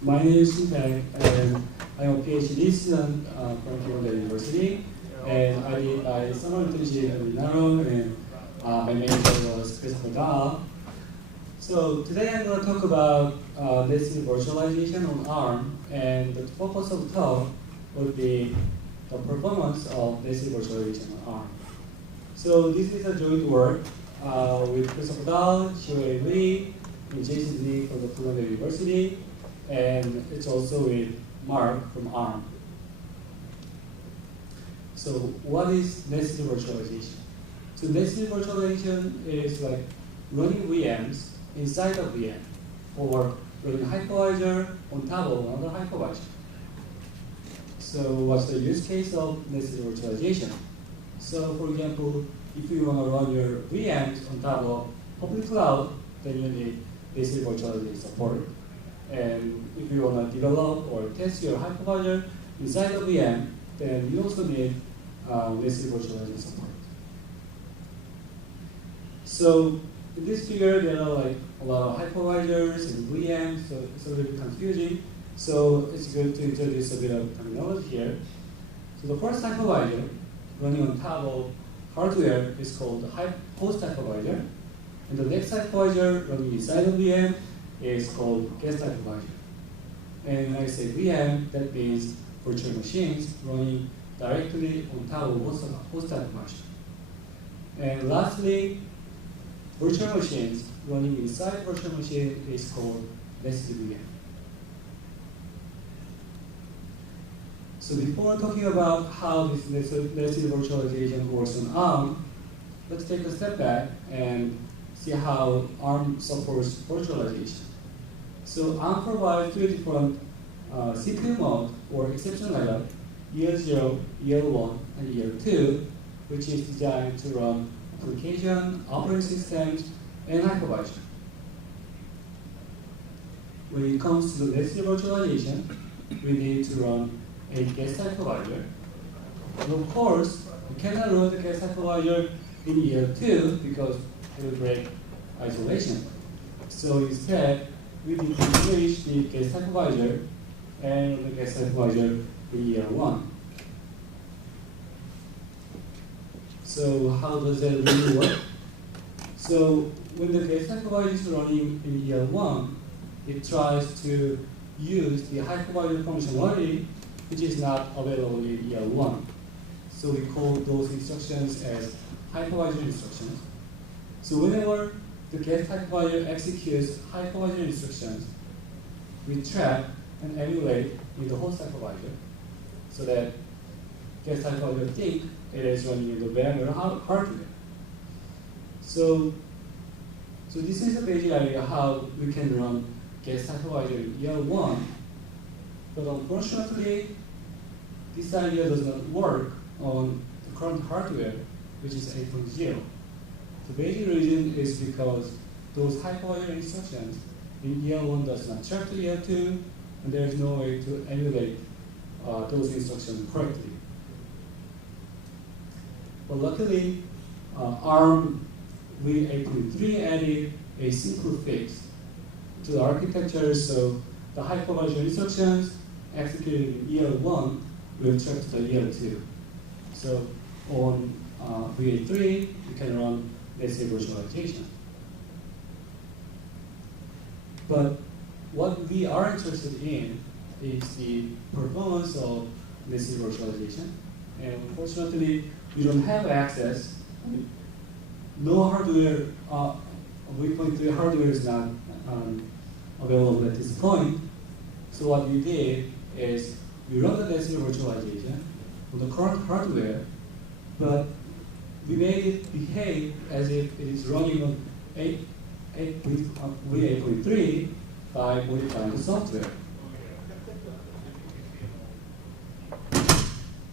My name is Jintack, and I'm a PhD student from Columbia University. And I did summer internship at Linaro, and my major was physical. So today I'm going to talk about basic virtualization on ARM, and the focus of the talk would be the performance of basic virtualization on ARM. So this is a joint work with Christopher Dahl, Jintack Lim, and Jason Lee from the Columbia University, and it's also with Mark from ARM. So what is necessary virtualization? So necessary virtualization is like running VMs inside of VM, or running hypervisor on top of another hypervisor. So what's the use case of necessary virtualization? So for example, if you want to run your VMs on top of public cloud, then you need necessary virtualization support. And if you want to develop or test your hypervisor inside of VM, then you also need necessary virtualization support. So in this figure, there are like a lot of hypervisors and VMs, so it's a little bit confusing. So it's good to introduce a bit of terminology here. So the first hypervisor running on top of hardware is called the host hypervisor. And the next hypervisor running inside of VM is called guest hypervisor. And when I say VM, that means virtual machines running directly on top of host hypervisor. And lastly, virtual machines running inside virtual machine is called nested VM. So before talking about how this nested virtualization works on ARM, let's take a step back and see how ARM supports virtualization. So ARM provides three different CPU mode or exception level, EL0, EL1, and EL2, which is designed to run application, operating systems, and hypervisor. When it comes to the nested virtualization, we need to run a guest hypervisor. And of course, we cannot run the guest hypervisor in EL2 because it will break isolation. So instead, we need to switch the guest hypervisor and run the guest hypervisor in EL1. So how does that really work? So when the guest hypervisor is running in EL1, it tries to use the hypervisor functionality which is not available in EL1. So we call those instructions as hypervisor instructions. So whenever the guest hypervisor executes hypervisor instructions, we trap and emulate in the host hypervisor so that guest hypervisor think it is running in the VM or hardware. So this is the basic idea how we can run guest hypervisor in EL1, but unfortunately, this idea does not work on the current hardware, which is 8.0. The basic reason is because those hypervisor instructions in EL1 does not track to EL2, and there is no way to emulate those instructions correctly. But luckily, ARM v8.3 added a simple fix to the architecture, so the hypervisor instructions executed in EL1 will track to the EL2. So on v8.3, you can run necessary virtualization. But what we are interested in is the performance of necessary virtualization. And unfortunately, we don't have access. No hardware, v8.3 hardware is not available at this point. So what we did is we run the necessary virtualization on the current hardware, but we made it behave as if it is running on v8.3 by modifying the software.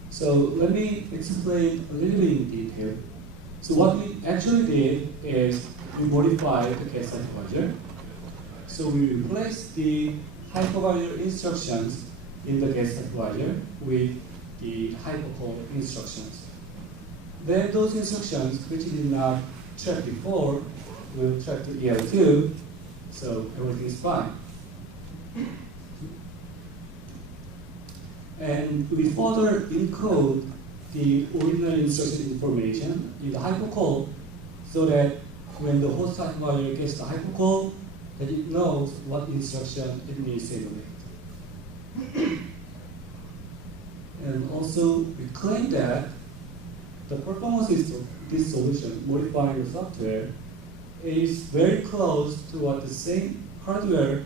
So let me explain a little bit in detail. So what we actually did is we modified the guest hypervisor. So we replaced the hypervisor instructions in the guest hypervisor with the hypercall instructions. Then those instructions, which did not track before, will track to EL2, so everything is fine. And we further encode the original instruction information in the hypercall so that when the host hypervisor gets the hypercall, that it knows what instruction it needs to emulate. And also, we claim that the performance of this solution, modifying the software, is very close to what the same hardware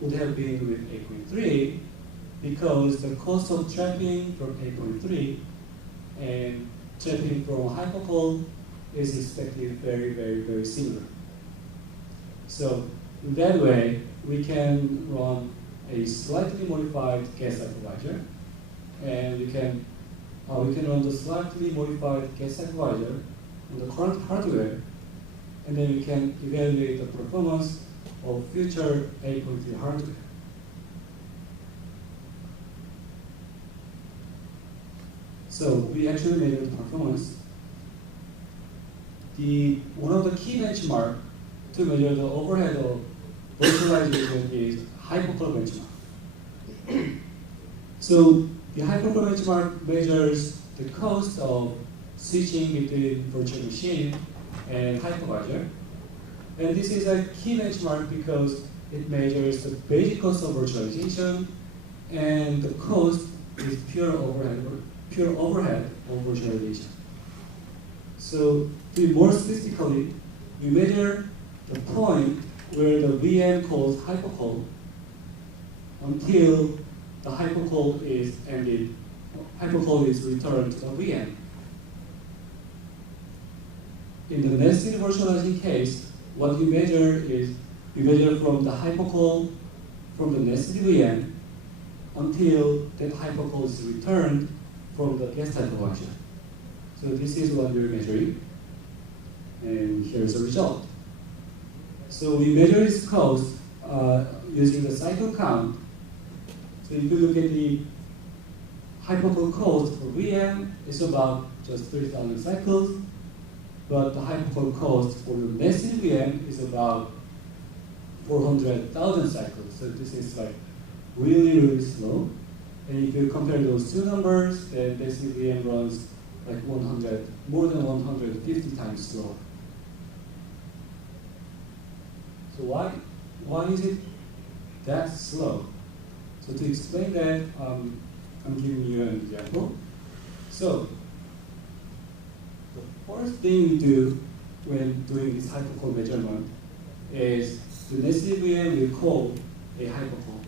would have been with 8.3, because the cost of trapping from 8.3 and trapping from hypercall is expected very similar. So in that way, we can run a slightly modified gas hypervisor, and we can run the slightly modified gas hypervisor on the current hardware, and then we can evaluate the performance of future 8.3 hardware. So we actually measure the performance. One of the key benchmark to measure the overhead of virtualization is hypercall benchmark. So the hypercall benchmark measures the cost of switching between virtual machine and hypervisor. And this is a key benchmark because it measures the basic cost of virtualization, and the cost is pure overhead of virtualization. So to be more specifically, we measure the point where the VM calls hypercall until the hypercall is ended, hypercall is returned to the VM. In the nested virtualization case, what we measure is we measure from the hypercall from the nested VM until that hypercall is returned from the guest hypervisor. So this is what we're measuring, and here's the result. So we measure its cost using the cycle count. So if you look at the hypercall cost for VM, it's about just 30,000 cycles, but the hypercall cost for the nested VM is about 400,000 cycles. So this is like really slow. And if you compare those two numbers, then nested VM runs like more than 150 times slower. So why is it that slow? So to explain that, I'm giving you an example. So the first thing we do when doing this hypercall measurement is the nested VM will call a hypercall.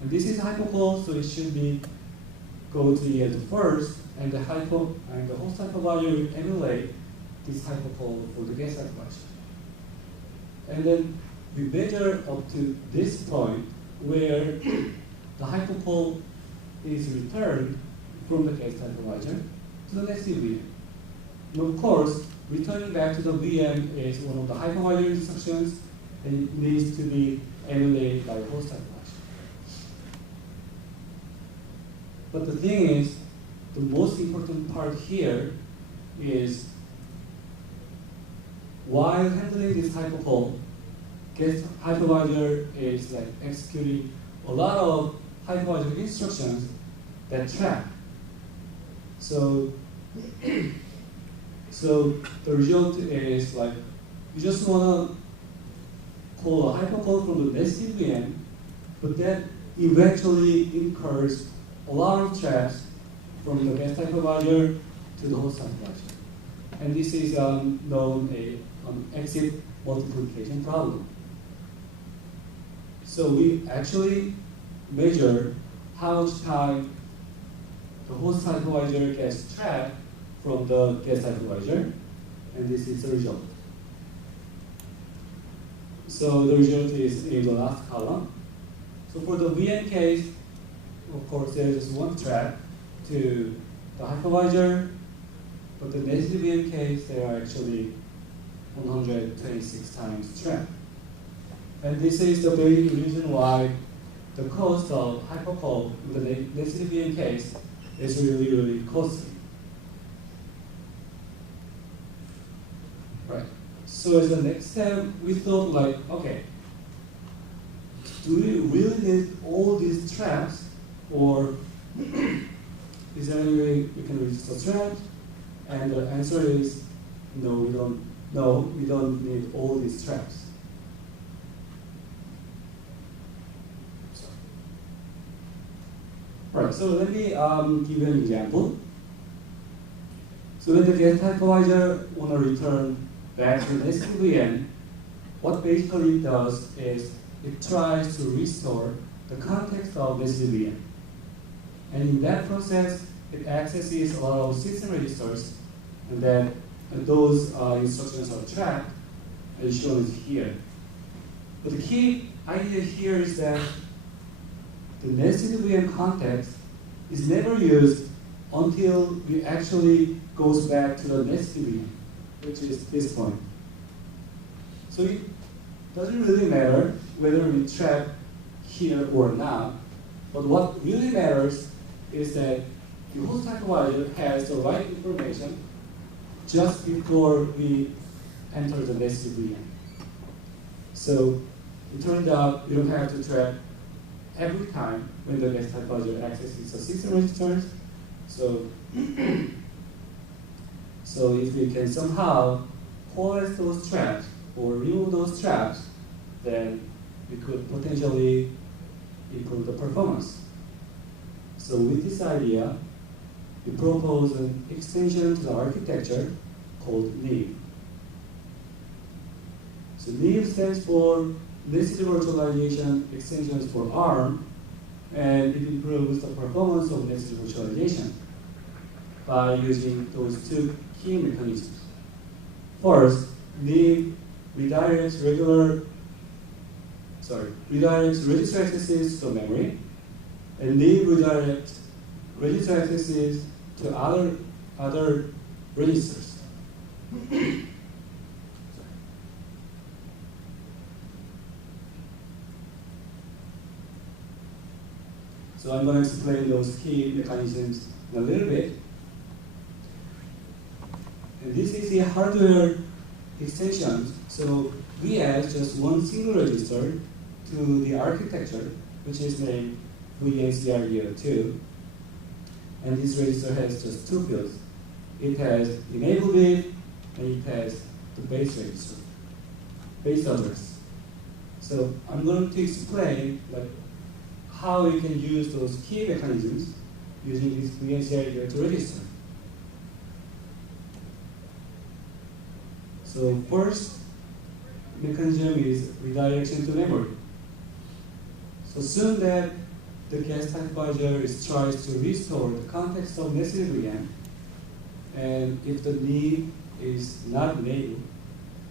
And this is hypercall, so it should be go to the end first, and the host hypervisor will emulate this hypercall for the guest hypervisor. And then we measure up to this point where the hypercall is returned from the guest hypervisor to the nested VM. And of course, returning back to the VM is one of the hypervisor instructions, and it needs to be emulated by the host hypervisor. But the thing is, the most important part here is while handling this hypercall, guest hypervisor is like executing a lot of hypervisor instructions that trap. So the result is like you just want to call a hypercall from the nested VM, but that eventually incurs a lot of traps from the guest hypervisor to the host hypervisor. And this is known as exit multiplication problem. So we actually measure how much time the host hypervisor gets trapped from the guest hypervisor, and this is the result. So the result is in the last column. So for the VM case, of course, there is just one trap to the hypervisor, but the nested VM case, there are actually 126 times trapped. And this is the basic reason why the cost of hypercall in the nested VM case is really costly. Right. So as the next step, we thought like, okay, do we really need all these traps, or Is there any way we can register traps? And the answer is no, we don't. No, we don't need all these traps. Right. So let me give you an example. So when the guest hypervisor want to return back to the SVM, what basically it does is it tries to restore the context of the SVM. And in that process, it accesses a lot of system registers, and then those instructions are trapped, as shown here. But the key idea here is that the nested VM context is never used until we actually goes back to the nested VM, which is this point. So it doesn't really matter whether we trap here or not, but what really matters is that the host hypervisor has the right information just before we enter the nested VM. So it turns out we don't have to trap every time when the guest hypervisor accesses the system registers. So, so if we can somehow coalesce those traps or remove those traps, then we could potentially improve the performance. So with this idea, we propose an extension to the architecture called NIV. So NIV stands for Nested Virtualization Extensions for ARM, and it improves the performance of nested virtualization by using those two key mechanisms. First, NIV redirects register accesses to memory, and NIV redirects register accesses to other registers. So I'm going to explain those key mechanisms in a little bit. And this is the hardware extension. So we add just one single register to the architecture, which is named VNCR02. And this register has just two fields. It has enable bit, and it has the base register, base address. So I'm going to explain how we can use those key mechanisms using this VNCR02 register. So first mechanism is redirection to memory. So assume that the guest hypervisor tries to restore the context of nested VM, and if the NIV is not enabled,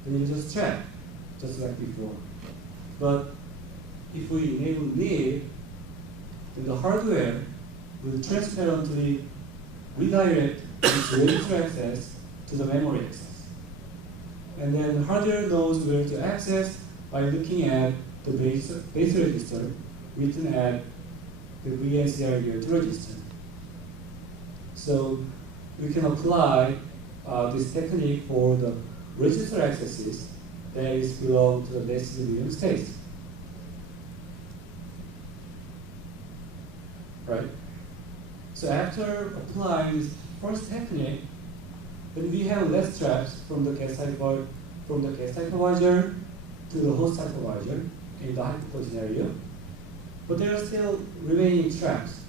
then you just trap, just like before. But if we enable NIV, then the hardware will transparently redirect its register access to the memory access. And then the hardware knows where to access by looking at the base register written at the VNCR02 register. So we can apply this technique for the register accesses that is belong to the nested VM state. Right? So after applying this first technique, then we have less traps from the guest hypervisor to the host hypervisor in the hypercode scenario. But there are still remaining traps.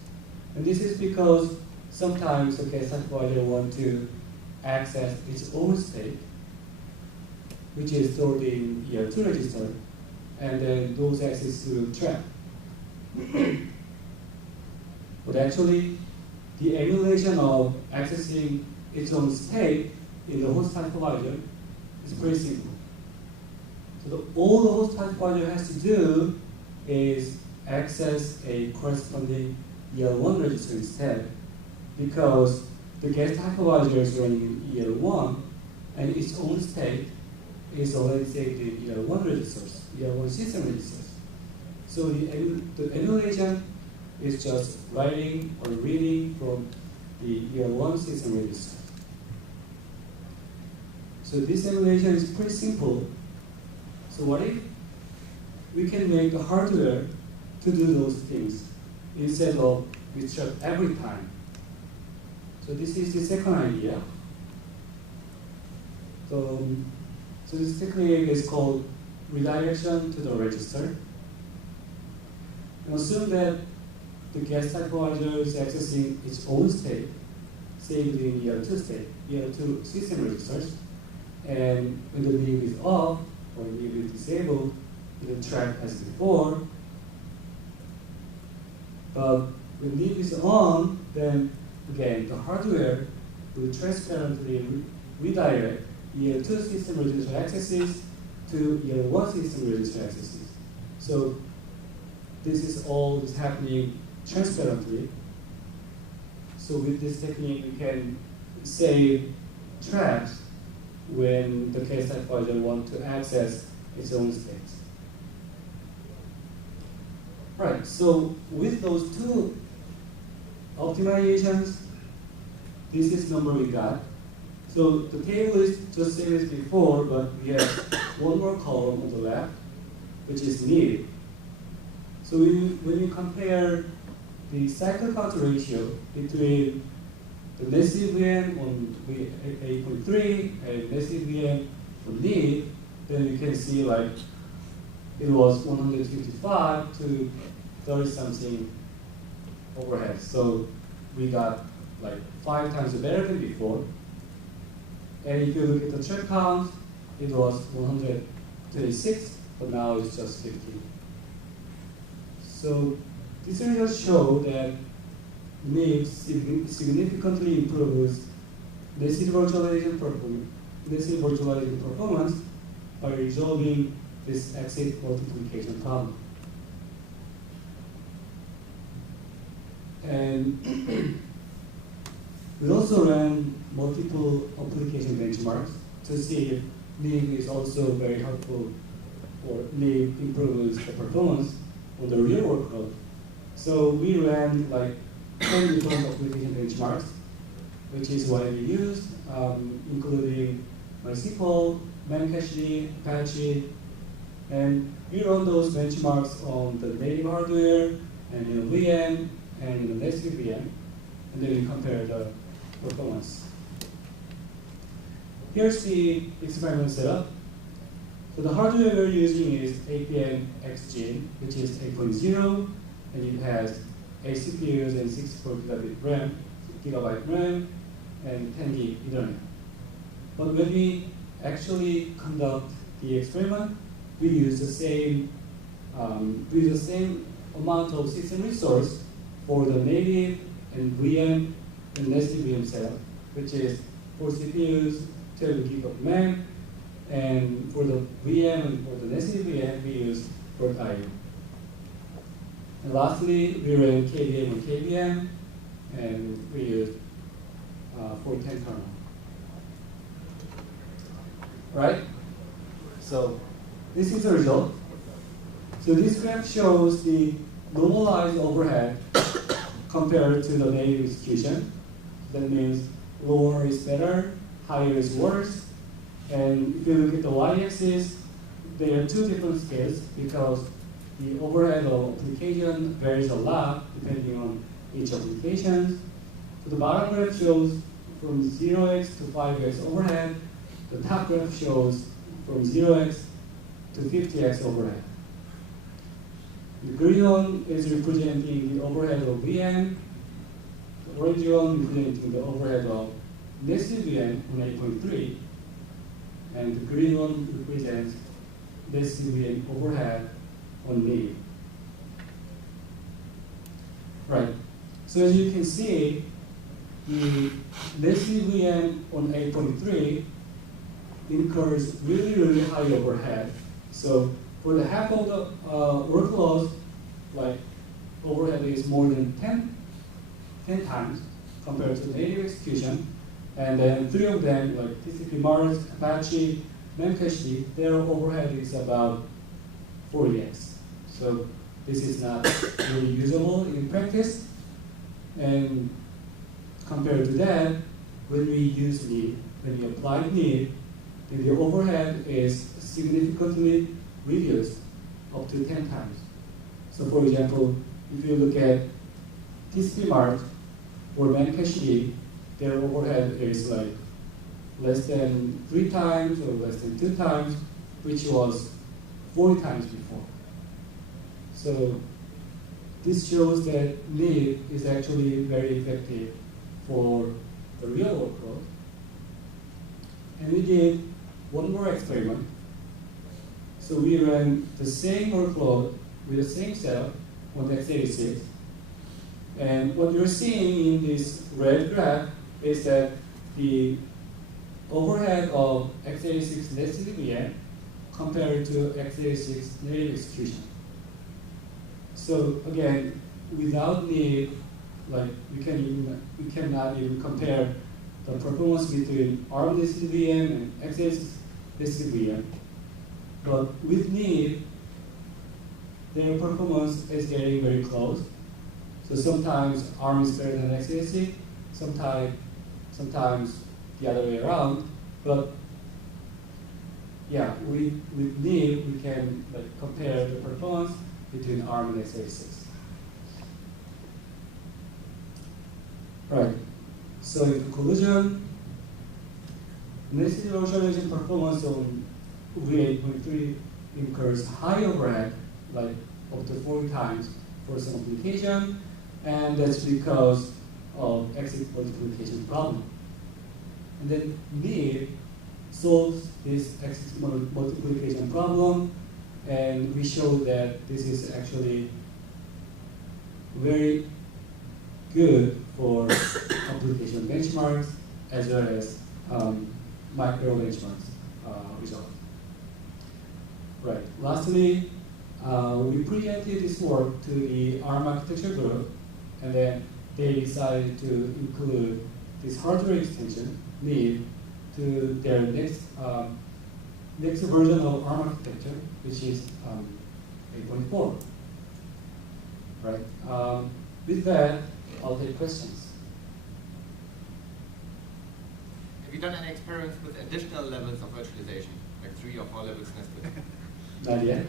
And this is because sometimes the guest hypervisor wants to access its own state, which is stored in ER2 register, and then those accesses will trap. But actually, the emulation of accessing its own state in the host hypervisor is pretty simple. So all the host hypervisor has to do is access a corresponding EL1 register instead, because the guest hypervisor is running in EL1, and its own state is already saved in EL1 registers, EL1 system registers. So the emulation is just writing or reading from the EL1 system register. So this emulation is pretty simple. So what if we can make the hardware to do those things instead of disrupt every time. So this is the second idea. So this technique is called redirection to the register. And assume that the guest hypervisor is accessing its own state, say within EL2 state, EL2 system registers, and when the leave is off or leave is disabled, it will track as before. But when leave is on, then again the hardware will transparently redirect EL2 system register accesses to EL1 system register accesses. So this is all happening transparently. So with this technique, we can save traps when the case hypervisor wants to access its own states. Right, so with those two optimizations, this is the number we got. So the table is just same as before, but we have one more column on the left, which is need. So when you compare the cycle count ratio between the massive VM on 8.3 and massive VM on need, then you can see like it was 155 to 30 something overhead. So we got like 5 times better than before. And if you look at the thread count, it was 126, but now it's just 50. So these results show that NIP significantly improves massive virtualization performance by resolving this exit multiplication problem. And we also ran multiple application benchmarks to see if NIP is also very helpful or NIP improves the performance on the real workload. So we ran like 10 different application benchmarks, which is what we used, including MySQL, Memcached, Apache, and we run those benchmarks on the native hardware and in a VM and in a native VM, and then we compare the performance. Here's the experiment setup. So the hardware we're using is APN XGen, which is 8.0, and it has 8 CPUs and 64 gigabyte RAM, and 10 gig Ethernet. But when we actually conduct the experiment, we use the same amount of system resource for the native and VM and nested VM setup, which is 4 CPUs, 12 gig of RAM, and for the VM and for the nested VM, we use VirtIO. And lastly, we ran KVM and KVM, and we used 410 kernel. Right? So this is the result. So this graph shows the normalized overhead compared to the native execution. That means lower is better, higher is worse. And if you look at the y-axis, there are 2 different scales because the overhead of application varies a lot depending on each application. So the bottom graph shows from 0x to 5x overhead. The top graph shows from 0x to 50x overhead. The green one is representing the overhead of VM. The orange one representing the overhead of nested VM on 8.3. And the green one represents nested VM overhead on NIP. Right. So as you can see, the nested VM on 8.3 incurs really high overhead. So for the half of the workloads, like overhead is more than 10 times compared to native execution. And then 3 of them, like TCP Mars, Apache, Memcached, their overhead is about 40x. So this is not really usable in practice. And compared to that, when we use NIP, when we apply NIP, then the overhead is significantly reduced up to 10 times. So for example, if you look at TCP mark or Memcache, their overhead is like less than 3 times or less than 2 times, which was 40 times before. So this shows that NIP is actually very effective for the real workload. And we did one more experiment. So we ran the same workload with the same setup on the x86. And what you're seeing in this red graph is that the overhead of x86 nested VM compared to x86 native execution. So again, without NIP, like you cannot even compare the performance between ARM nested VM and x86 nested VM. But with NIP, their performance is getting very close. So sometimes ARM is better than x86, sometimes the other way around. But yeah, with NIP, we can like compare the performance between ARM and x86. Right. So in conclusion, nested virtualization performance on V8.3 incurs high overhead, like up to 40 times for some application, and that's because of exit multiplication problem. And then NIP solves this exit multiplication problem, and we show that this is actually very good for application benchmarks as well as micro benchmarks results. Right. Lastly, we presented this work to the ARM architecture group, and then they decided to include this hardware extension, NIP, to their next version of ARM architecture, which is 8.4. Right. With that, I'll take questions. Have you done any experiments with additional levels of virtualization, like 3 or 4 levels nested? Not yet.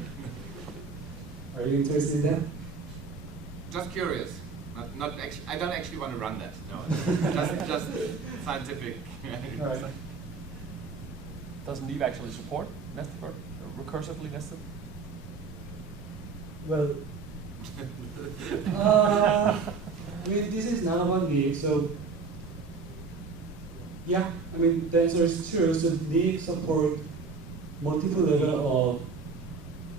Are you interested in that? Just curious. Not actually. I don't actually want to run that. No, just scientific. Right. Does NIP actually support nested recursively nested? Well, I mean, this is not about NIP, so yeah, I mean, the answer is true. So NIP support multiple level of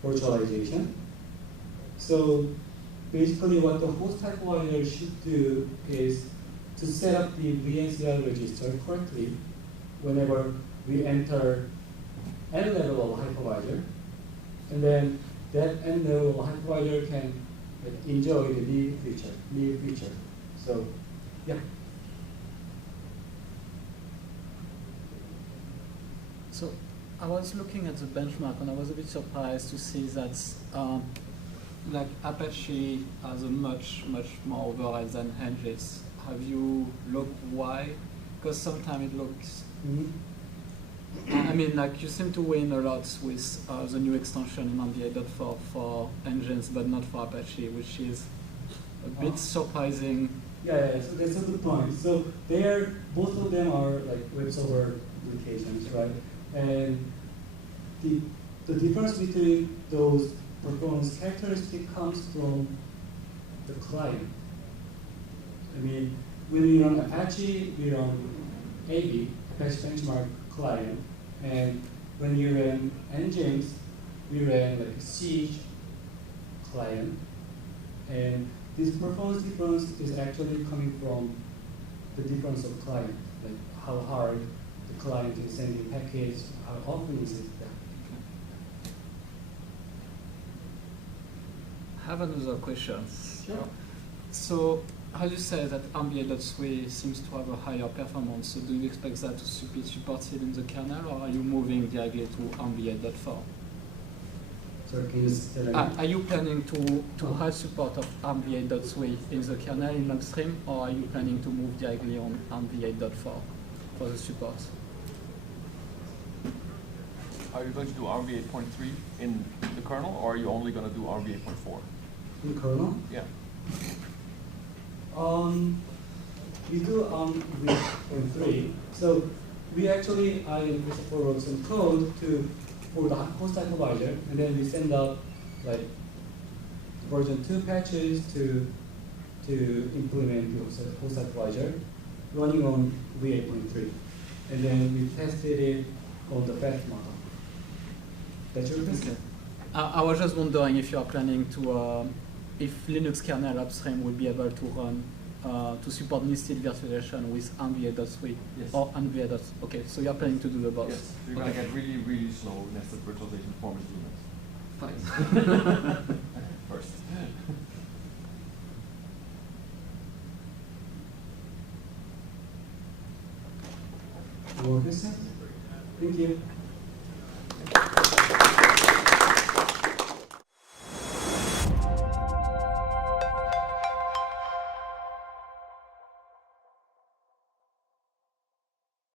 virtualization. So basically what the host hypervisor should do is to set up the VNCR register correctly whenever we enter n level of hypervisor, and then that n level of hypervisor can enjoy the NIP feature. So yeah. So I was looking at the benchmark and I was a bit surprised to see that like Apache has a much more overhead than Nginx. Have you looked why? Because sometimes it looks. I mean, like you seem to win a lot with the new extension in MV8.4 for Nginx, but not for Apache, which is a bit surprising. Yeah, so that's a good point. So both of them are like web server applications, right? And the difference between those performance characteristic comes from the client. I mean, when we run Apache, we run AV, Apache Benchmark client, and when you run Nginx, we ran like a Siege client, and this performance difference is actually coming from the difference of client, like how hard the client is sending package, how often is it done. I have another question. Sure. So, as you say that MV8.3 seems to have a higher performance, so do you expect that to be supported in the kernel, or are you moving directly to MV8.4? Sorry, can you say that again? Are you planning to have support of MV8.3 in the kernel in Longstream, or are you planning to move directly on MV8.4 for the support? Are you going to do RV 8.3 in the kernel, or are you only going to do RV 8.4? In kernel? Yeah. We do on V.3. So we actually forward some code for the host hypervisor, and then we send out like version 2 patches to implement the host hypervisor running on V8.3. And then we tested it on the fast model. That's your question? I was just wondering if you are planning to, if Linux kernel upstream would be able to run, to support nested virtualization with MVA.3 Yes. or MVA. Okay, so you are planning to do the both? Yes, you're okay. going to get really, really slow nested virtualization performance Linux. Fine. First. More questions? Thank you.